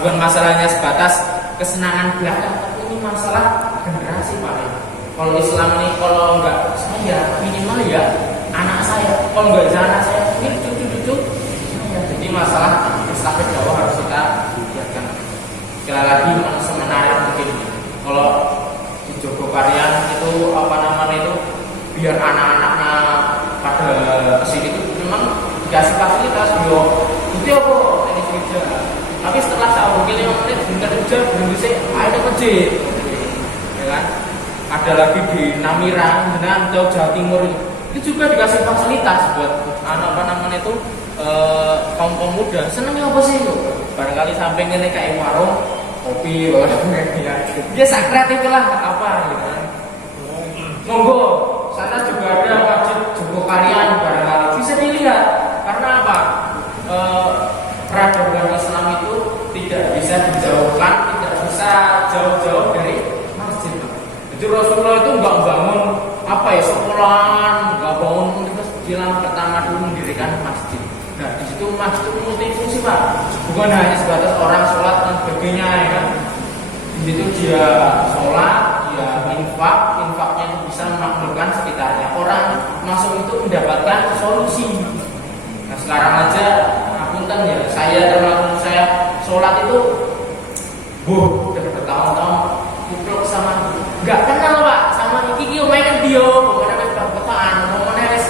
bukan masalahnya sebatas kesenangan belaka, tapi ini masalah generasi Pak. Kalau Islam ini kalau enggak saya minimal ya anak saya, kalau enggak anak saya ini cucu-cucu saya. Jadi masalah estafet dakwah harus kita biarkan. Sekali lagi semenarik mungkin kalau di Jogokarian itu apa namanya itu biar anak-anaknya pada kesini itu memang dikasih fasilitas itu apa tenis meja. Tapi setelah saya mungkin 5 menit bentar kerja belum bisa ada masjid, ya kan? Ada lagi di Namira, Jawa Timur itu juga dikasih fasilitas buat anak apa namanya itu kaum muda. Senangnya apa sih itu? Barangkali sampai ini kayak warung kopi, ya sakrat itulah apa gitu kan? Monggo, sana juga ada masjid Jogokarian barangkali bisa dilihat karena apa? Peradaban Islam itu tidak bisa dijauhkan, tidak bisa jauh-jauh dari masjid. Jadi Rasulullah itu nggak bangun apa ya sekolahan, nggak bangun universitas pertama dulu mendirikan masjid. Nah di situ masjid itu multifungsi Pak, bukan hanya sebatas orang sholat dan sebagainya ya kan. Di situ dia sholat, dia infaknya itu bisa memakmurkan sekitarnya. Orang masuk itu mendapatkan solusi. Nah sekarang aja punten ya, termasuk saya sholat itu udah bertahun-tahun kupluk sama nggak kenal Pak sama iki mainan dia pokoknya wis perkotaan pokoknya wis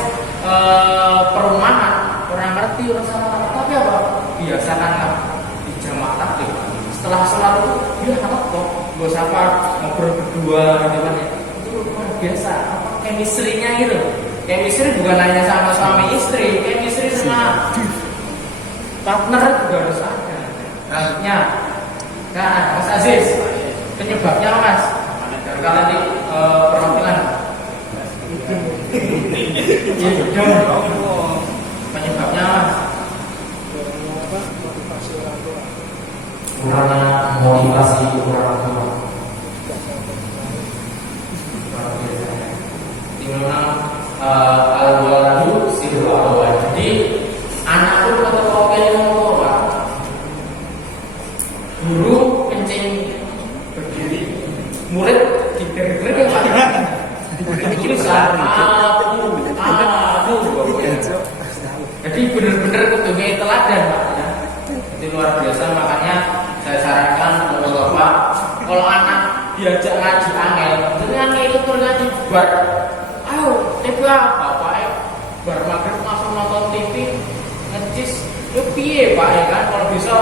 perumahan orang ngerti orang sama tapi apa biasakan di jamaah takbir setelah sholat itu dia kok gak sapa ngobrol berdua gitu kan ya itu luar biasa apa chemistry-nya gitu. Chemistry bukan hanya sama suami istri, chemistry sama partner juga harus ada. Selanjutnya, nah Mas Aziz, penyebabnya Mas, kalian di perwakilan. Penyebabnya Mas. Karena motivasi orang tua. Dimana al-waladu sirru awal. Jadi anak itu kata kawin ngomong Pak. Guru kencing berdiri, murid dikir-kir Pak. Itu jadi benar-benar ketunya teladan Pak. Itu luar biasa makanya saya sarankan kepada Bapak kalau anak diajak ngaji angel, jangan ikut ngaji buat, ayo TV Bapak bar maghrib langsung nonton TV ngecis, itu piye Pak ya kan kalau bisa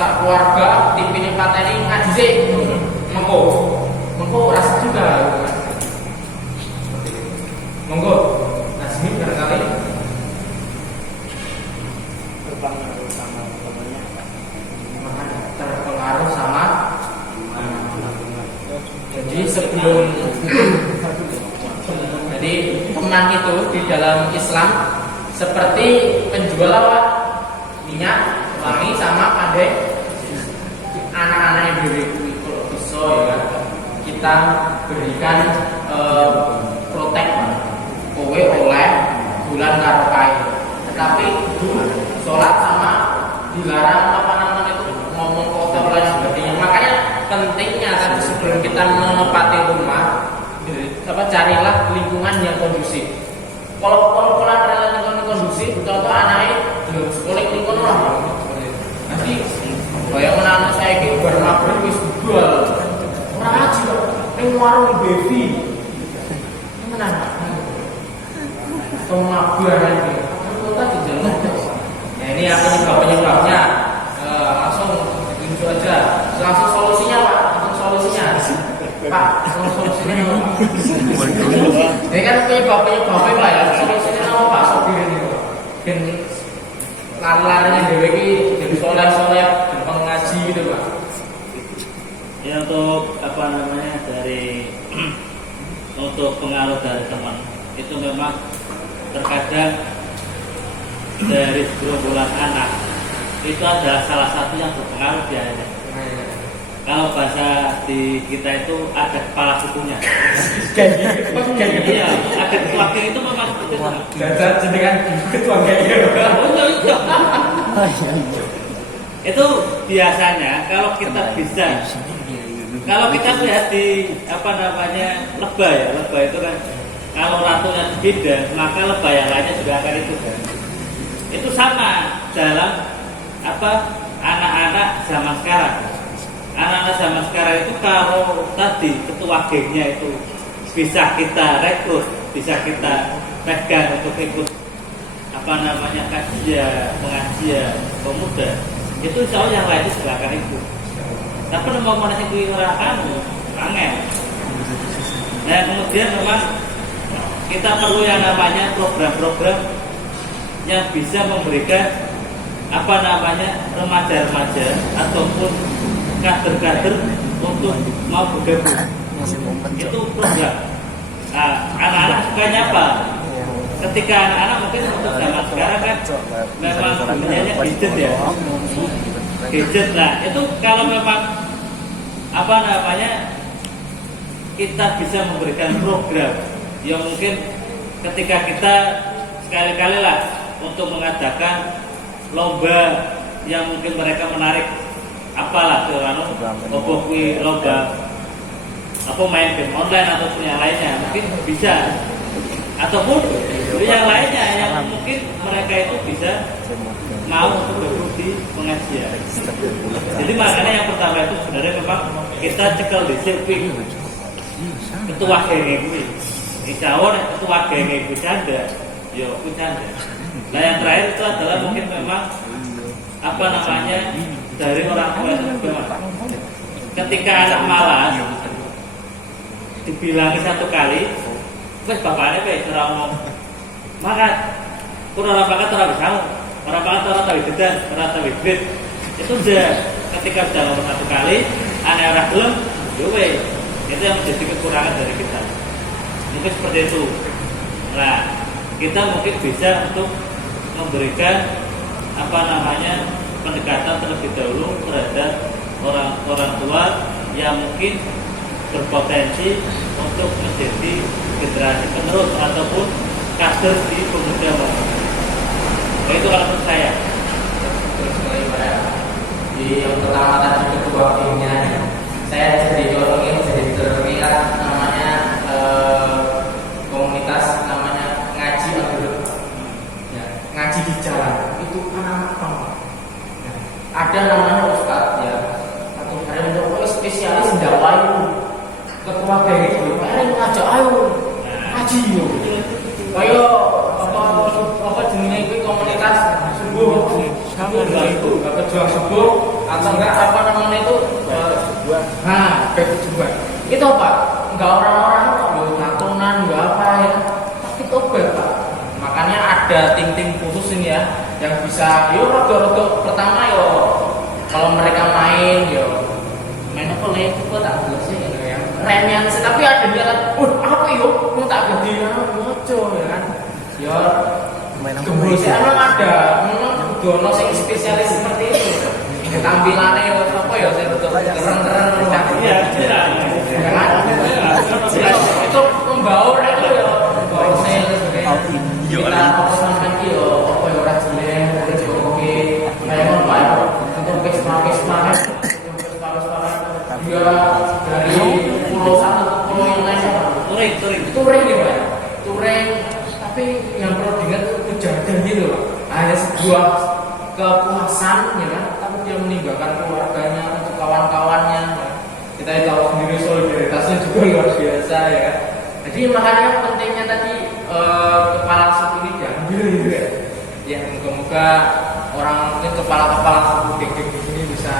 sak keluarga TV-nya pateni ngaji sih, mengko rasa juga, monggo Nazmi barangkali terpengaruh sama jadi sebelum jadi teman itu di dalam Islam seperti penjual apa minyak wangi sama pandai anak-anak yang beri kalau bisa ya kan kita berikan protek kowe oleh bulan karo kae tetapi sholat sama dilarang apa namanya itu ngomong kotor dan sebagainya. Makanya pentingnya tadi sebelum kita menempati rumah carilah lingkungan yang kondusif. Kalau pola lingkungan kondusif contoh anaknya belum sekolah lingkungan lah nanti bayang anak saya ini bermabruk wis jual orang aja ini warung baby ini menang atau mabar lagi kota di jalan. Nah ini apa penyebabnya langsung tunjuk aja langsung solusinya Pak Pak langsung solusinya ini kan penyebabnya Pak ya solusinya apa Pak sopir ini dan lari-larinya dewe ini jadi soleh gampang ngaji gitu Pak ya untuk apa namanya dari untuk pengaruh dari teman itu memang terkadang dari gerombolan anak itu adalah salah satu yang berpengaruh biasanya. Kalau bahasa di kita itu ada kepala sukunya. Iya, ada ketua geng itu memang seperti itu. Dan dengan ketua geng Itu biasanya kalau kita bisa, kalau kita lihat di apa namanya lebah ya, lebah itu kan kalau ratunya beda maka lebah yang lainnya juga akan itu kan. Itu sama dalam apa anak-anak zaman sekarang. Anak-anak zaman sekarang itu kalau tadi ketua gengnya itu bisa kita rekrut, bisa kita pegang untuk ikut apa namanya kajian, pengajian pemuda, itu insya Allah yang lain itu silakan ikut. Tapi mau mana sih orang angin. Nah kemudian memang kita perlu yang namanya program-program yang bisa memberikan apa namanya remaja-remaja ataupun kader-kader untuk mau bergabung. Itu program. Nah, anak-anak sukanya apa? Ketika anak-anak mungkin untuk zaman sekarang kan memang punyanya gadget ya. Gadget lah. Itu kalau memang apa namanya kita bisa memberikan program yang mungkin ketika kita sekali-kali lah untuk mengadakan lomba yang mungkin mereka menarik apalah kalau lomba apa main game online ataupun yang lainnya mungkin bisa, ataupun yang lainnya yang mungkin mereka itu bisa mau untuk bergabung di pengajian. Jadi makanya yang pertama itu sebenarnya memang kita cekel di sirkuit ketua geng itu. Insya Allah ketua geng itu canda, yo canda. Nah yang terakhir itu adalah mungkin memang apa namanya dari orang tua itu bagaimana? Ketika anak malas dibilangi satu kali, wes bapaknya wes orang ngomong, makan, kurang bakat orang bisa, orang bakat orang tahu gedan, orang tahu gede, itu udah ketika sudah ngomong satu kali, anak orang belum, wes itu yang menjadi kekurangan dari kita. Mungkin seperti itu. Nah, kita mungkin bisa untuk memberikan apa namanya pendekatan terlebih dahulu terhadap orang tua yang mungkin berpotensi untuk menjadi generasi penerus ataupun kader di pemuda muda. Nah, itu kalau menurut saya. Di yang pertama tadi ketua gengnya, saya jadi orang jadi teringat namanya komunitas namanya ngaji ya, ngaji di jalan itu anak-anak bang. Ada namanya Ustadz ya atau ada yang spesialis dakwah itu ketua geng itu paling ngajak ayo ngaji yo ayo apa jenisnya itu komunitas subuh itu berjuang subuh atau enggak apa namanya itu berjuang itu apa enggak orang-orang kok ngakunan enggak apa ya tapi tobat Pak. Makanya ada tim-tim khusus ini ya yang bisa yo rodo-rodo pertama yo kalau mereka main apa nih itu tak sih ya remnya sih tapi ada dia apa yo mau tak gede moco ya kan yo kebiasaan memang ada memang dono sing spesialis seperti itu tampilannya apa ya saya betul keren-keren ya itu membaur itu ya membaur kita apa sampai yo apa yo ora jelek oke kayak apa untuk kesma dia dari pulau satu ke pulau yang lain touring gitu ya touring tapi yang perlu diingat itu jaga gitu loh hanya sebuah kepuasan ya kan tapi dia meninggalkan keluarganya untuk kawan-kawannya kita tahu sendiri solidaritasnya juga luar biasa ya kan jadi makanya pentingnya tadi kepala suku ini diambil gitu ya moga-moga orang mungkin kepala-kepala suku geng-geng di sini bisa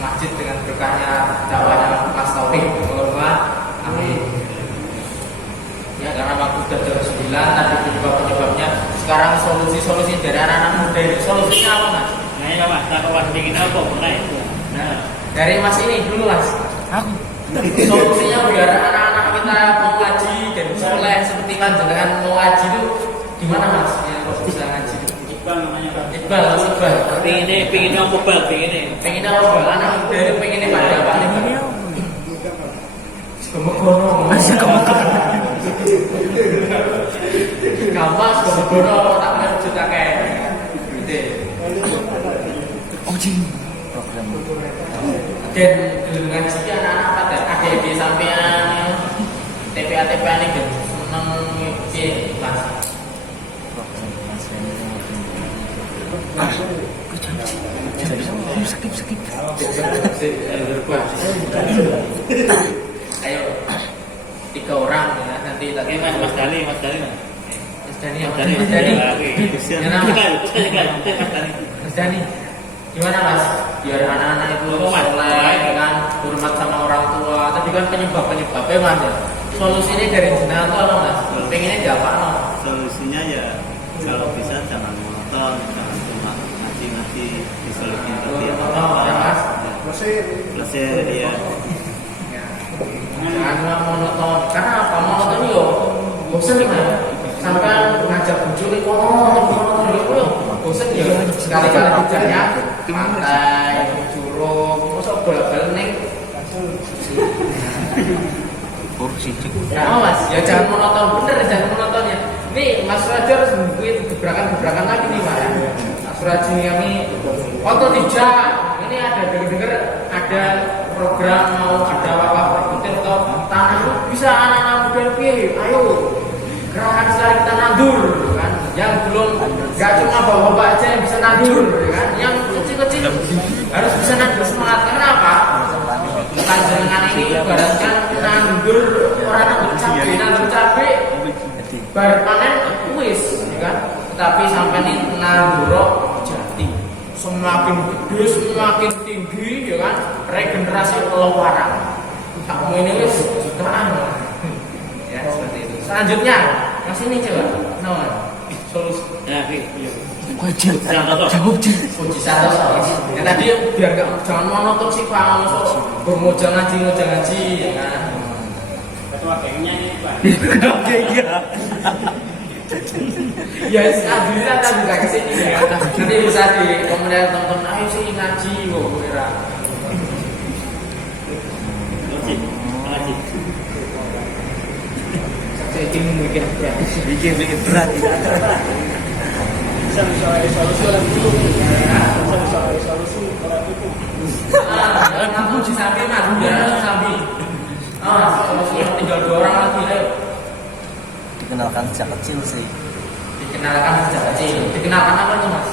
masjid dengan berkahnya dakwahnya Mas Taufik amin ya karena waktu sudah jam 9 tadi penyebab-penyebabnya sekarang solusi dari anak-anak muda ini solusinya apa Mas? Nah ya Mas, tak kawan bikin apa mulai nah dari Mas ini dulu Mas solusinya biar anak-anak kita mau ngaji dan soleh seperti kan dengan mau ngaji itu Di mana Mas? Yang kok bisa ngaji? Iqbal namanya Pak. Iqbal, Mas Iqbal. Pengen apa bal pengen. Pengen apa Bal? Anak muda itu pengen pada apa nih? Gemegono. Gampang gemegono tak lanjut akeh. Gitu. Oh jing. Program. Dan dengan jika anak-anak pada adik-adik sampean TPA ini kan seneng iki Mas. Skip. Ayo 3 orang ya nanti tak Oke Mas Dani. Mas Dani. Mas Dani. Mas Dani. Gimana Mas? Biar anak-anak itu soleh kan, hormat sama orang tua. Tapi kan penyebabnya Mas ya. Solusinya dari jenazah itu apa Mas? Pengennya diapakan? Solusinya ya kalau bisa jangan monoton, jangan cuma ngaji disolihin tapi ya Mas. Plesir ya. Jangan monoton. Karena apa? Monoton yo bosen kan. Sampai ngajak bojo nek monoton yo bosen ya. Sekali-kali tujuannya pantai, curug, mosok bolak-balik ning Kursi cukup. ya Mas, ya jangan monoton, bener jangan monoton ya. Ini Mas Raja harus membuat gebrakan-gebrakan lagi nih Pak ya. Mas Raja kami foto dijak. Ini ada dengar ada program mau ada apa produktif atau tanam bisa anak-anak muda piye? Ayo gerakan sekali kita nandur kan. Yang belum nggak cuma bapak-bapak aja yang bisa nandur kan. Yang kecil-kecil harus bisa nandur semangat. Kenapa? Panjenengan ini ibaratkan nandur orang nandur cabai bar panen wis ya kan, tetapi sampai ini nandur jati semakin gede semakin tinggi ya kan, regenerasi keluaran kamu ini wis jutaan ya seperti itu. Selanjutnya yang sini coba solusi Jawab Puji Santoso. Ya tadi biar jangan monoton sih Pak, masuk bermoja ngaji ya kan. Ketua gengnya ini Pak. Ya alhamdulillah tak bisa kesini ya. Nanti bisa di komentar tonton ayo sih ngaji kok kira. Ngaji. Saya ingin bikin berat. bikin berat. Solusi orang itu. Solusi orang itu. Aku di samping Mas, biar samping. Solusi tinggal 2 orang lagi ayo. Dikenalkan sejak kecil sih. Dikenalkan sejak kecil. Dikenalkan apa tuh Mas?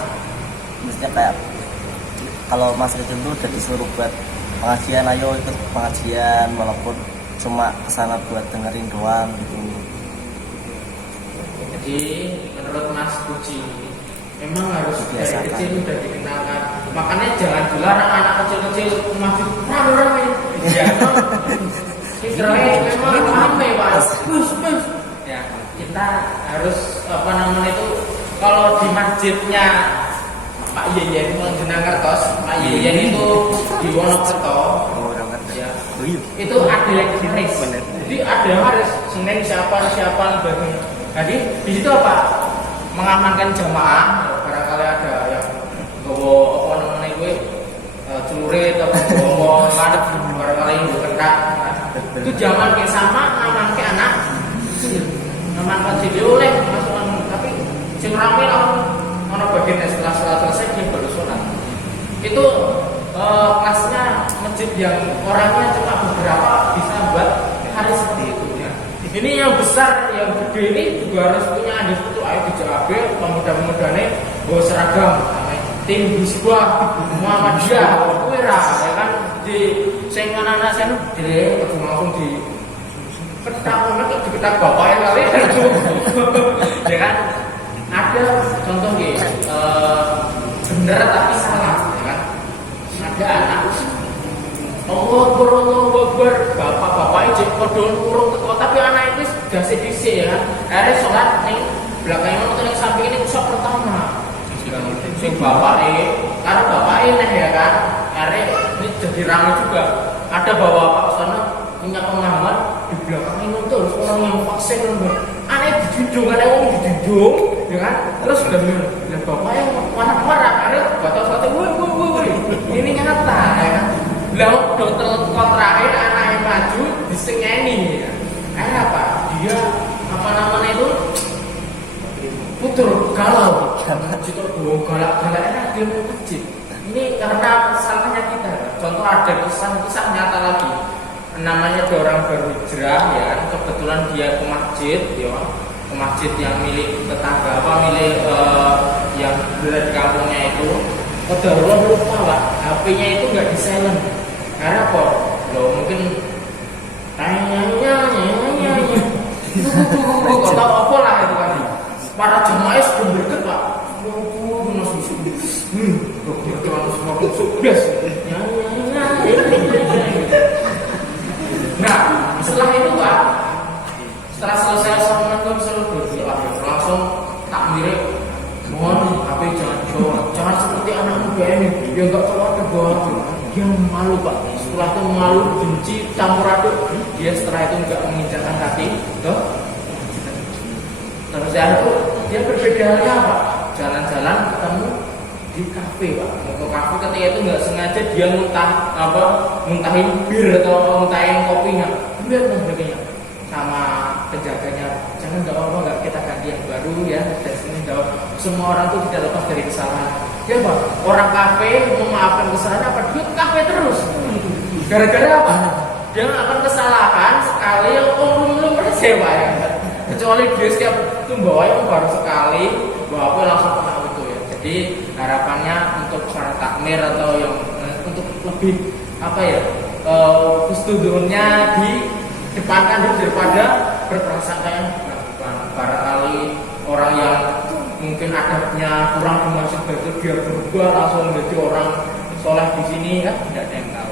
Maksudnya kayak kalau masih kecil tuh udah disuruh buat pengajian, ayo ikut pengajian walaupun cuma kesana buat dengerin doang gitu. Jadi menurut Mas Puji memang harus dari Biasakan. kecil udah dikenalkan. Makanya jangan dilarang anak kecil-kecil masuk rame-rame. Ya memang rame Pak. Bus. Ya kita harus apa namanya itu kalau di masjidnya Pak Yeyen Menjenang Kertos, Pak Yeyen itu di Wonokerto. Ya, itu ada yang harus. Jadi ada yang harus Senin siapa sebagainya. Jadi di situ apa? Mengamankan jamaah. Barangkali ada yang bawa apa namanya gue celurit atau bawa ngadep barangkali yang berkendak. Itu jangan kayak sama aman ke anak. Amankan video oleh masukan tapi sing rame ono bagian setelah selesai dia baru sholat. Itu kelasnya masjid yang orangnya cuma beberapa bisa buat hari seperti itu ya. Ini yang besar, yang gede ini juga harus punya andil itu. Ayo dijaga pemuda-pemudanya bawa seragam tim Hizbah Muhammadiyah Wira ya kan di sing anak-anak saya dire langsung di ketak nanti diketak bapaknya kali ya kan. Ada contoh gitu bener tapi salah ya kan. Ada anak Allah Akbar bapak-bapaknya jadi kodon kurung teko tapi anak itu sudah sedisi ya kan. Akhirnya sholat nih belakangnya nonton yang samping ini usah pertama sing bapaknya karena bapaknya ya kan. Akhirnya ini jadi ramai juga. Ada bapak-bapak sana punya pemahaman di belakang ini tuh harus orang yang vaksin aneh dijunjung, aneh wong dijunjung, ya kan? Terus udah bilang bapak yang marah-marah, karena bapak satu, woi, ini nyata, ya kan? Lalu dokter terakhir anaknya maju disengeni, ya. Akhirnya apa? Dia apa namanya itu putur galau, galak-galaknya dia mau masjid. Ini karena salahnya kita. Contoh ada kisah nyata lagi. Namanya ada orang baru hijrah, ya, kebetulan dia ke masjid, ya, ke masjid yang milik tetangga, milik yang berada di kampungnya itu. Kedaruan lupa lah, HP-nya itu nggak di silent. Karena apa? Loh mungkin tanya, kau tahu apa lah itu kan? Para jemaah sudah berdekat pak. Nah, setelah itu pak, setelah selesai assalamualaikum langsung tak mirip, mohon HP jangan seperti anak muda ini yang nggak keluar ke bawah, yang malu pak. Setelah itu malu, benci, campur aduk, dia setelah itu nggak menginjakkan kaki, toh. Terus dia berbeda halnya apa? Jalan-jalan ketemu di kafe pak. Ke kafe ketika itu nggak sengaja dia muntahin bir atau muntahin kopinya. Lihat dan sebagainya. Sama penjaganya, jangan nggak apa-apa, nggak kita ganti yang baru ya. Dan sini jawab, semua orang tuh tidak lepas dari kesalahan. Ya pak, orang kafe memaafkan kesalahan apa? Dia kafe terus. Gara-gara apa? Dia melakukan kesalahan sekali yang belum bersih pak ya. Kecuali dia setiap itu bawa yang baru sekali bawa apa langsung kena itu ya. Jadi harapannya untuk para takmir atau yang untuk lebih apa ya husnudunnya di depankan daripada berprasangka yang melakukan. Barangkali orang yang mungkin adabnya kurang di masjid itu dia berubah langsung menjadi orang soleh di sini kan tidak ada yang tahu.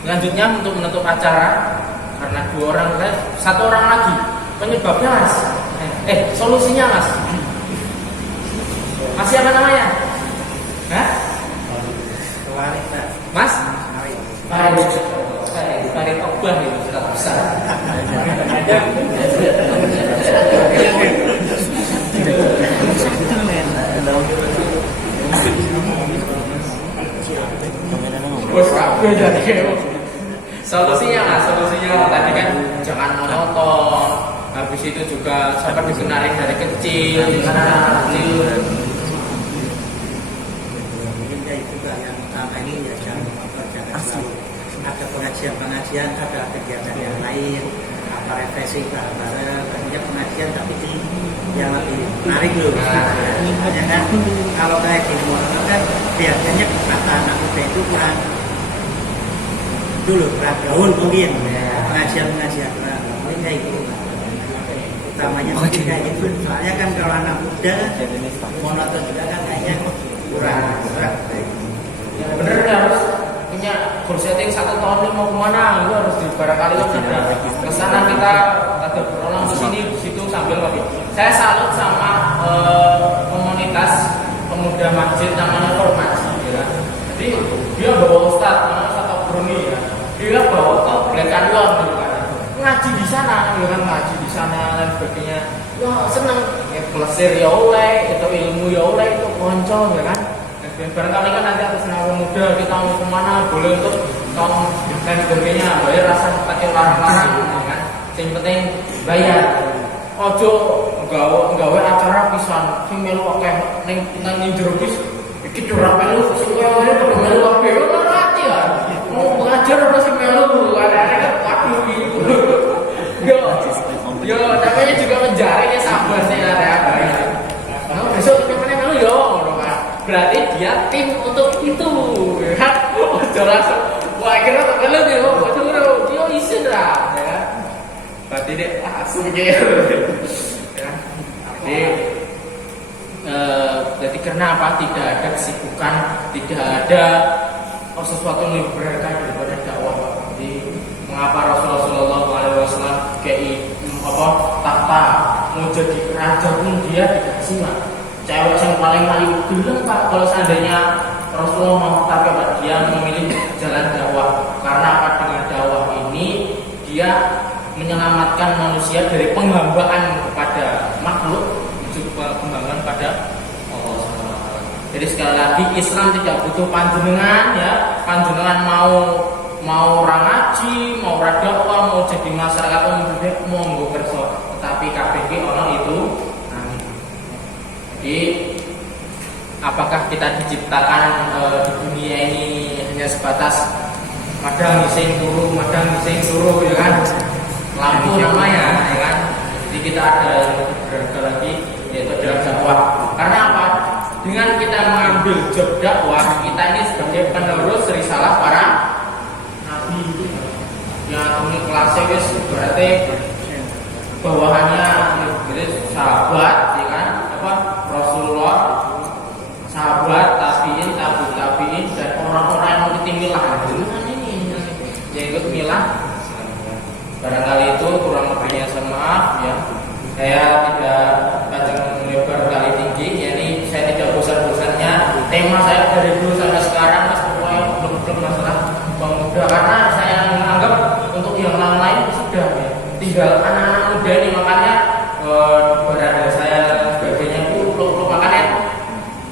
Selanjutnya untuk menutup acara karena dua orang, satu orang lagi penyebabnya mas, solusinya mas, masih apa namanya? Hah? Mas? Tarik obah itu sudah besar. Bos kabeh jadi. Solusinya tadi kan jangan monoton. Habis itu juga sempat dikenalin dari kecil, Mungkin kayak juga yang utama ini ya jangan ada pengajian, ada kegiatan yang lain, apa refleksi bareng-bareng, banyak pengajian tapi yang lebih menarik loh. Hanya kan kalau kayak gini monoton kan biasanya kata anak muda itu kurang dulu gaul mungkin pengajian mungkin kayak gitu utamanya mungkin kayak gitu. Soalnya kan kalau anak muda monoton juga kan kayaknya kurang bener harus punya goal setting 1 tahun ini mau kemana itu harus barangkali kan ada kesana kita ada berulang di sini di situ sambil lagi. Saya salut sama komunitas pemuda masjid namanya Formasi ya. Jadi dia bawa ustadz namanya Ustadz Bruni ya. Dia bawa ke Black Canyon gitu kan. Ngaji di sana, ya kan ngaji di sana dan sebagainya. Wah seneng, ya pelesir ya oleh, itu ilmu ya oleh, itu konco ya kan. Dan barangkali kan nanti atas nama muda kita mau kemana boleh untuk tong dan sebagainya, bayar rasa pakai larang-larang ya kan. Yang penting bayar. Ojo nggawe acara pisan, sing melu akeh ning jero bis iki ora melu sing melu akeh ora ati ya. Mau mengajar apa sih melu ada waduh gitu. Yo namanya juga menjaring ya sabar sih ada apa ya. Nah, besok kita melu yo ngono kan. Berarti dia tim untuk itu. Kan jelas. Wah kira tak melu yo waduh yo isin lah ya. Berarti deh langsung gitu. Ya. Jadi kenapa tidak ada kesibukan, tidak ada sesuatu yang lebih berharga daripada dakwah. Jadi mengapa Rasulullah SAW kayak tahta mau jadi raja pun dia dikasih lah. Cewek yang paling bilang pak kalau seandainya Rasulullah mau tapi dia memilih jalan dakwah karena apa dengan dakwah ini dia menyelamatkan manusia dari penghambaan kepada makhluk, juga penghambaan pada Allah SWT. Jadi sekali lagi Islam tidak butuh panjenengan ya, panjenengan mau orang ngaji, mau orang dakwah, mau jadi masyarakat umum monggo kerso, tetapi KPG orang itu. Jadi apakah kita diciptakan di dunia ini hanya sebatas madang ngising turu ya kan, lampu namanya ya kan. Jadi kita ada yang berharga lagi, yaitu dalam dakwah. Karena apa? Dengan kita mengambil job dakwah, kita ini sebagai penerus risalah para nabi. Yang ini kelasnya guys, berarti bawahannya jadi sahabat ya kan, apa Rasulullah, sahabat, tabiin, tabiin, dan orang-orang yang mengikuti milah ini yang ikut milah. Barangkali itu kurang lebihnya saya maaf ya. Saya tidak panjang melebar kali tinggi, yakni saya tidak bosan-bosannya. Tema saya dari dulu sampai sekarang mas pokoknya belum masalah pemuda, karena saya menganggap untuk yang lain sudah ya. Tinggal anak-anak muda ini, makanya berada saya sebagainya itu makanya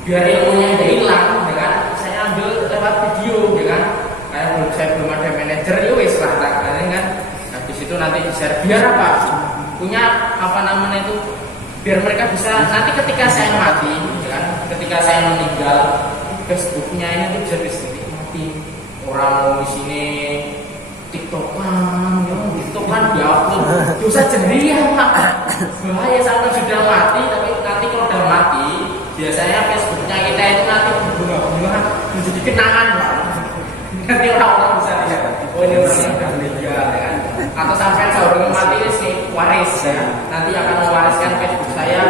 biar ilmunya tidak hilang, ya kan? Saya ambil lewat video, ya kan? Kayak saya belum ada manajer, ya wes lah, kan? Habis itu nanti di-share biar apa? Punya apa namanya itu? Biar mereka bisa nanti ketika saya mati, ya kan? Ketika saya meninggal, Facebooknya ini tuh bisa dinikmati. Orang mau di sini TikTokan, ya, TikTokan diupload, dosa jariah pak. Bahaya sampai sudah mati, tapi nanti kalau udah mati, biasanya Facebooknya kita itu nanti berbunga-bunga menjadi kenangan pak. Nanti orang-orang bisa lihat, oh ini orang yang sudah meninggal, ya kan? Atau sampai seorang mati ini waris, ya. Nanti akan mewariskan Facebook saya,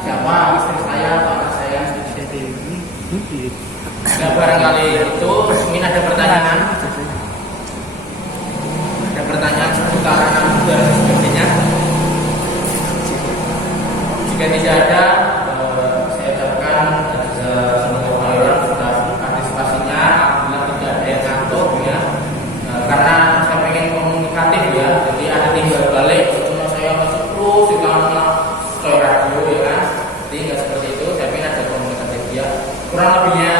siapa istri saya, atau anak saya. Nah, barangkali itu mungkin ada pertanyaan. Ada pertanyaan seputar anak muda dan sebagainya. Jika tidak ada, saya ucapkan semoga kalian sudah partisipasinya. Alhamdulillah tidak ada yang ngantuk ya. Karena saya pengen komunikatif ya. Jadi ada timbal balik. Cuma saya masih terus di radio ya kan. Jadi nggak seperti itu. Saya pengen ada komunikatif ya. Kurang lebihnya